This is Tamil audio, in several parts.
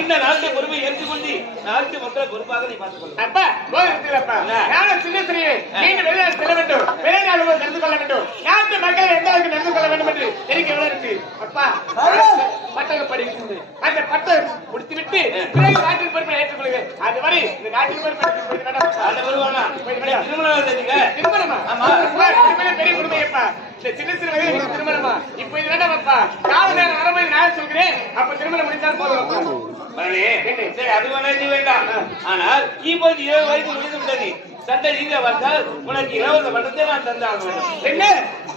இந்த நாட்டு பொறுப்பை ஏற்றுக்கொண்டு நாட்டு மக்களை பொறுப்பாக நீ அப்பா போகிறப்பா? நானும் சின்ன சிறிய மீண்டும் வெளிநாடு செல்ல வேண்டும். வெளிநாடு நடந்து கொள்ள வேண்டும். நாட்டு மக்கள் எந்த அளவுக்கு நடந்து கொள்ள வேண்டும் என்று எனக்கு எவ்வளவு இருக்கு? அப்பா பட்டக படிக்கிறது அந்த பட்டம் முடித்து விட்டு பிறகு நாட்டின் பொறுப்பை ஏற்றுக்கொள்கிறேன் அதுவரை இந்த நாட்டின் பொறுப்பை. திருமணம் பெரிய குடும்பம்ப்பா இந்த சின்ன சின்ன வயதில் திருமணமா? இப்போ இது வேண்டாமப்பா கால நேரம் வரும்போது நான் சொல்கிறேன். அப்ப திருமணம் முடிந்தால் போதும். சரி அது வேணா நீ வேண்டாம் ஆனால் இப்போது இருபது வயது முடிந்து விட்டது. ரீதியா வந்தால் உனக்கு இலவச பட்டத்தை நான் வேண்டும் என்ன?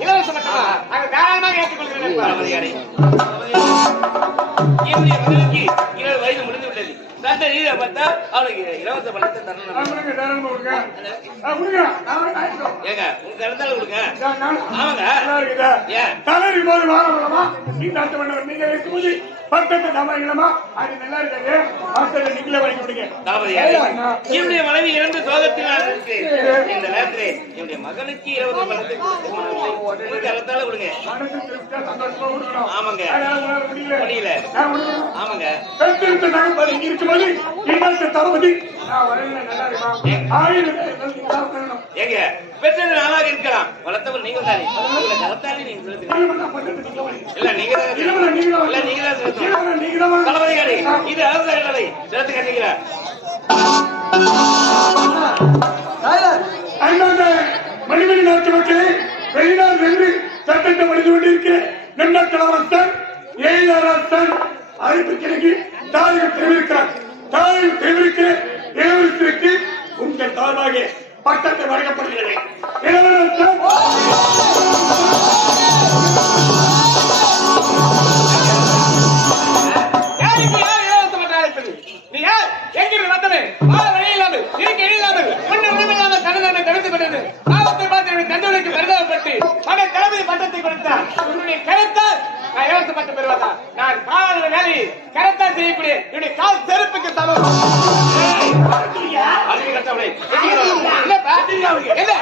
இலவச மட்டுமா? அங்க தாராளமாக ஏற்றுக்கொள்கிறேன். பரமதியாரே. என்னுடைய சட்ட ரீதியா பார்த்தால் அவனுக்கு இலவச பட்டத்தை தரணும் ஏங்க உங்க கருத்தால கொடுங்க. ஆமாங்க. ஏன் தலைவி போது வாழலாமா நீண்டாட்டு மன்னர் நீங்க இருக்கும்போது பக்கத்து சமாளிக்கலாமா அது நல்லா இருக்காது. வரைக்கும் மனைவி இறந்து இருக்கிறேன் இந்த நேரத்திலே என்னுடைய மகனுக்கு இலவச மனதில்லை. உங்க கருத்தால கொடுங்க. ஆமாங்க. முடியல. ஆமாங்க. இருக்கும்போது தளபதி ஆயிரம் நீங்க சாப்பிடணும் ஏங்க பெற்றது நானாக இருக்கலாம். வளர்த்தவர் நீங்க தானே. இல்ல நீங்க இல்ல நீங்க தான் இது மணிமணி நாட்டு மக்களே வெளிநாடு சென்று சட்டத்தை படித்து கொண்டிருக்கிற நன்னாட்டு அரசன் ஏழரசன் அழைப்பு கிழக்கு தாயகம் தெரிவிக்கிறார் தாயகம் தெரிவிக்கிற இளவரசருக்கு உங்கள் சார்பாக பட்டத்தை வழங்கப்படுகிறது. இளவரசன் யாருக்கு பட்டத்தை கொடுத்தார். உன்னுடைய நான் இலவச பட்டம் பெறுவதா? நான் காலாளர் வேலையை கரத்தால் செய்யக்கூடிய என்னுடைய கால் செருப்புக்கு சமம். என்னப்பா? என்ன?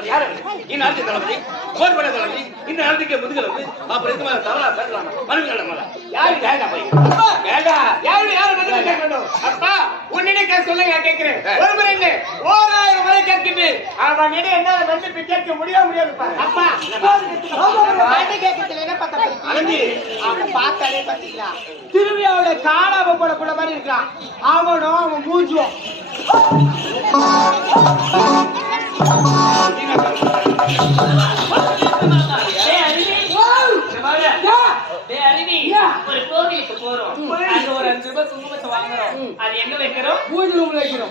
அவர் யாரு? இந்நாட்டு தளபதி போர்பட தளபதி இந்த நாட்டுக்கு முதுகலவு அப்புறம் இது மேல தவறா பேசலாமா? நடமாடா யாரு கேட்டா போய் கேட்டா யாரு? யாரு பதில் கேட்க வேண்டும்? அப்பா, உன்னிடம் கேட்க சொல்லுங்க, நான் கேட்கிறேன். ஒரு முறை இல்லை, ஓராயிரம் முறை கேட்கின்றேன். அவனிடம் என்னால மன்னிப்பு கேட்க முடியாது, முடியாதுப்பா. அப்பா, பாட்டு கேட்கறதுல என்ன பார்த்தா அவனை பார்த்தாலே பாத்தீங்களா திருவிழாவோட காணாம போட கூட மாதிரி இருக்கான். அவனும் அவன் அருவி, ஒரு கோவிலுக்கு போறோம். ஒரு அஞ்சு ரூபாய் குங்குமத்தை வாங்குறோம். அது எங்க வைக்கிறோம்? பூஜை ரூம்ல வைக்கிறோம்.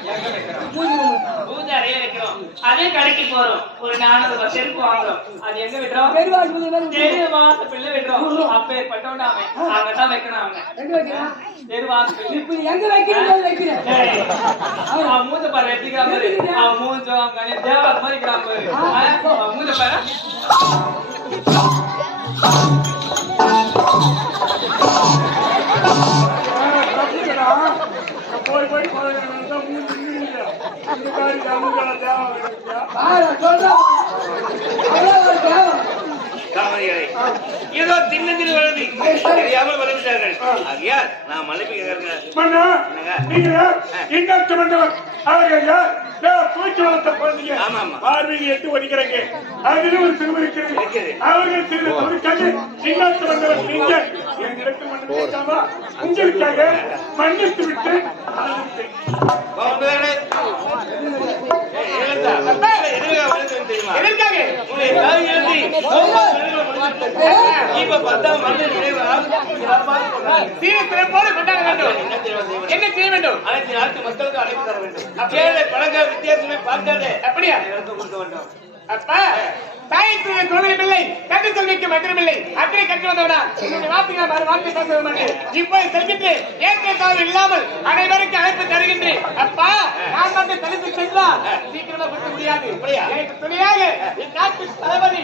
பூஜை ரூம் பூஜை அறையில வைக்கிறோம். அதே கடைக்கு போறோம். ஒரு நானூறு ரூபாய் செருப்பு வாங்குறோம். அது எங்க விடுறோம்? பெருவாள் பூஜை மாதிரி தெரு வாசப்பிள்ளை விடுறோம். அப்பேற்பட்டவன் அவன் அவங்க தான் வைக்கணும் அவங்க. எங்க வைக்கிறான் தெரு வாசப்பிள்ளை இப்ப எங்க வைக்கிறேன். வைக்கிறேன் டேய், அவன் மூஞ்ச பாரு எப்படி இருக்கிறான் பாரு. அவன் மூஞ்சோ அவன் கண்ணு தேவாக்கு மாதிரி இருக்கிறான் பாரு. ஆ, அவன் மூஞ்ச பாரு. தேவம். தளபதிகளை ஏதோ திண்ணத்தில் வளர்ந்து தெரியாமல் வளர்ந்துட்டார்கள் ஆகையால் நான் மன்னிப்பு கேட்கிறேன்? நீங்க யார்? அவர்கள் யார்? தூக்கி வளர்த்த குழந்தைங்க. பார்வையில் எட்டு ஒடிக்கிறாங்க. அதிலும் ஒரு சிறுவர் இருக்கிறது. அவர்கள் சிறு தொழிற்காக இன்னாட்டு மன்னவர் நீங்க. உங்களுக்காக மன்னித்து விட்டு இப்ப பத்தாம் வருட நிறைவால் சிறப்பாக கொண்டாடு. சீர சிறப்போடு கொண்டாட வேண்டும். என்ன தெரியுமா செய்ய வேண்டும்? என்ன செய்ய வேண்டும் அனைத்து நாட்டு மக்களுக்கு அழைப்பு தர வேண்டும் ஏழை பழக்க வித்தியாசமே பார்க்காதே அப்படியா எடுத்து கொடுக்க வேண்டும் அப்பா தாய்க்கு தொழிலும் கண்டு சொல்விக்கு மந்திரமில்லை அப்படி கற்று வந்தவனா என்னுடைய வார்த்தைகள் மறு வார்த்தை பேச மாட்டேன் இப்போது செல்கின்றேன் ஏற்ற தவறு இல்லாமல் அனைவருக்கும் அழைப்பு தருகின்றேன் அப்பா நான் வந்து சென்றா சீக்கிரமா கொடுக்க முடியாது துணையாக தளபதி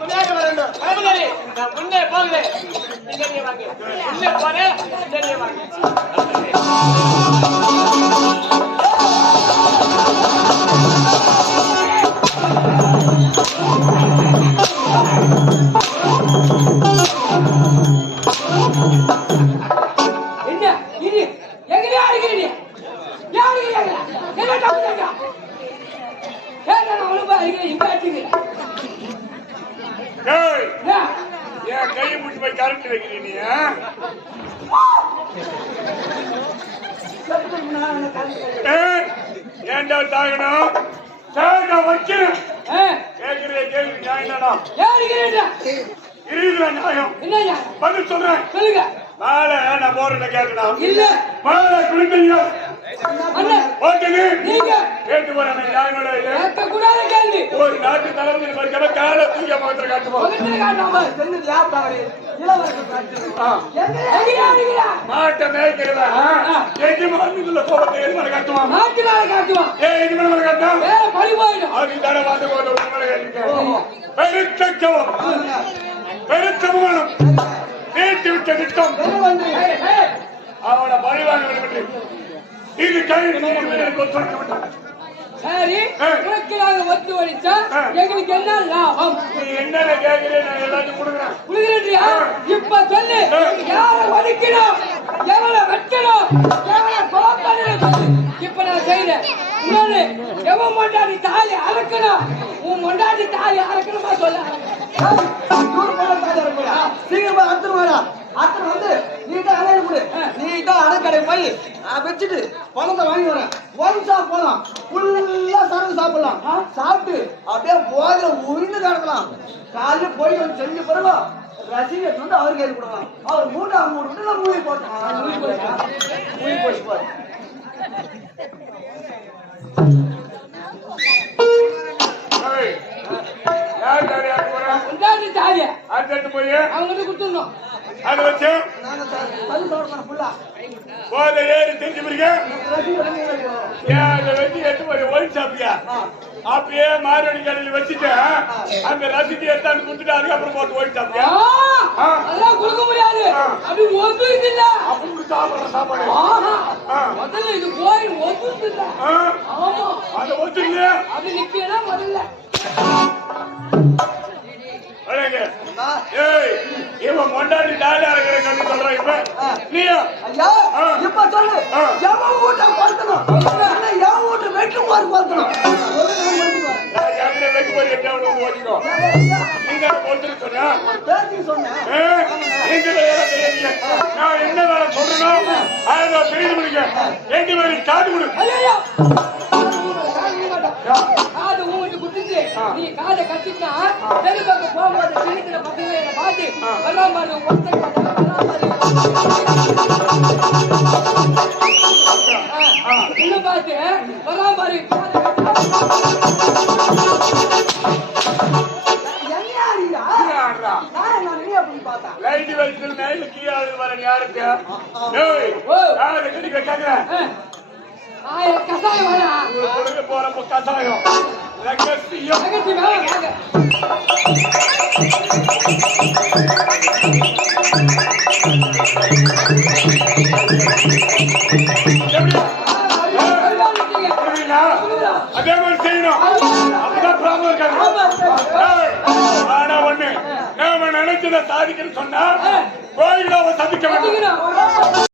துணையாக வரணும் நான் முன்னே போகிறேன் வாங்க இல்லை போறேன் வாங்க என் கையை பிடிச்சி போய் கரண்ட் வைக்கிறீ நீ ஏன்டா தாகணும் நான் வைக்கிறேன். கேள்வி நியாயம் என்னடா? இருக்குதா நியாயம். என்னய்யா? பதில் சொல்றேன். சொல்லுங்க. மேல நான் போறேன் கேட்கணும். இல்ல. மேல அண்ணன் ஓட்டுங்க. நீங்க கேட்டு போறேன் நியாயமோட இது கேட்கக்கூடாத கேள்வி. ஒரு நாட்டு தலைவலி படிக்காம காலை தூக்க மாத்திர காட்டுவோம் பக்கத்துல காட்டாம தவறு. எங்க காட்டுவான்? மேல காட்டுவான் காட்டான்? வேற பழி போயிடும். தடை காட்டிக்க நீட்டி விட்ட திட்டம். அவனை பழிவாங்க வேண்டும் இது சரி. உனக்கு நாங்க ஒத்து வழிச்சா ஆ. எங்களுக்கு என்ன லாபம்? நீ என்னென்ன கேட்கிறேன் நான் எல்லாத்தையும் கொடுக்குறேன். புரியுதுயா இப்ப சொல்லு. யார ஒதுக்கணும் எவனை வெட்டணும் எவனை சொல்லு. இப்ப நான் செய்யறேன். இன்னொன்னு எவன் மொண்டாடி தாலி அறக்கணும்? உன் மொண்டாடி தாலி அறக்கணுமா சொல்ல? போய் வச்சுட்டு பணத்தை வாங்கி வரேன். ஒன் ஷாப் போலாம் ஃபுல்லா சரக்கு சாப்பிடலாம். சாப்பிட்டு அப்படியே போதில உயிர்ந்து கிடக்கலாம். காலையில போய் வந்து செஞ்ச பிறகு ரசிகர் வந்து அவர் கையில் கொடுக்கலாம். அவர் மூட்டை அவங்க விட்டு நான் மூவி போட்டேன். மூவி போயிட்டேன் மூவி போயிட்டு போறேன் அவங்க கொடுத்துடணும். அதை வச்சு? போதை ஏறி தெரிஞ்சு பிடிக்க வச்சு எட்டு போய் ஒயின் சாப்பிட்டியா அப்படியே மாரடி கடையில் வச்சுட்டு அந்த ரசீது எடுத்தாந்து கொடுத்துட்டு அதுக்கப்புறம் போட்டு ஒயின் சாப்பிட்டியா ஆ, அதெல்லாம் கொடுக்க முடியாது. அது ஒத்துக்குது இல்ல. அப்படி சாப்பிடுற சாப்பாடு. முதல்ல இது போய் இல்ல. ஆமா. அதை ஒத்துக்கலையா அது முதல்ல ஏய் இவன் மொண்டாடி டாலி அரைக்கிற கண்ணு சொல்றான் இப்ப நீயா. ஐயா. ஆ. எவன் வீட்டை கொளுத்தணும் எவன் வீட்டு வெட்டும் போது கொளுத்தணும் என்ன வேலை எங்க வேலை காட்டு கொடு காது குத்துச்சு. நீ காதை கட்டிட்டா தெரு பக்கம் போகும்போது பார்த்து வரலாம் பாரு நீ அப்படின்னு பார்த்தேன்? லைட் வெளிச்சல் மேல கீழே வர யாருக்கு? ஏய், ஓ. யாரு? கேக்குறேன் கசாயம் வரா கசாயம். ரகசியம். தங்கச்சி சாதிக்கணும்னு சொன்னா கோயில அவன் சந்திக்க வேண்டும்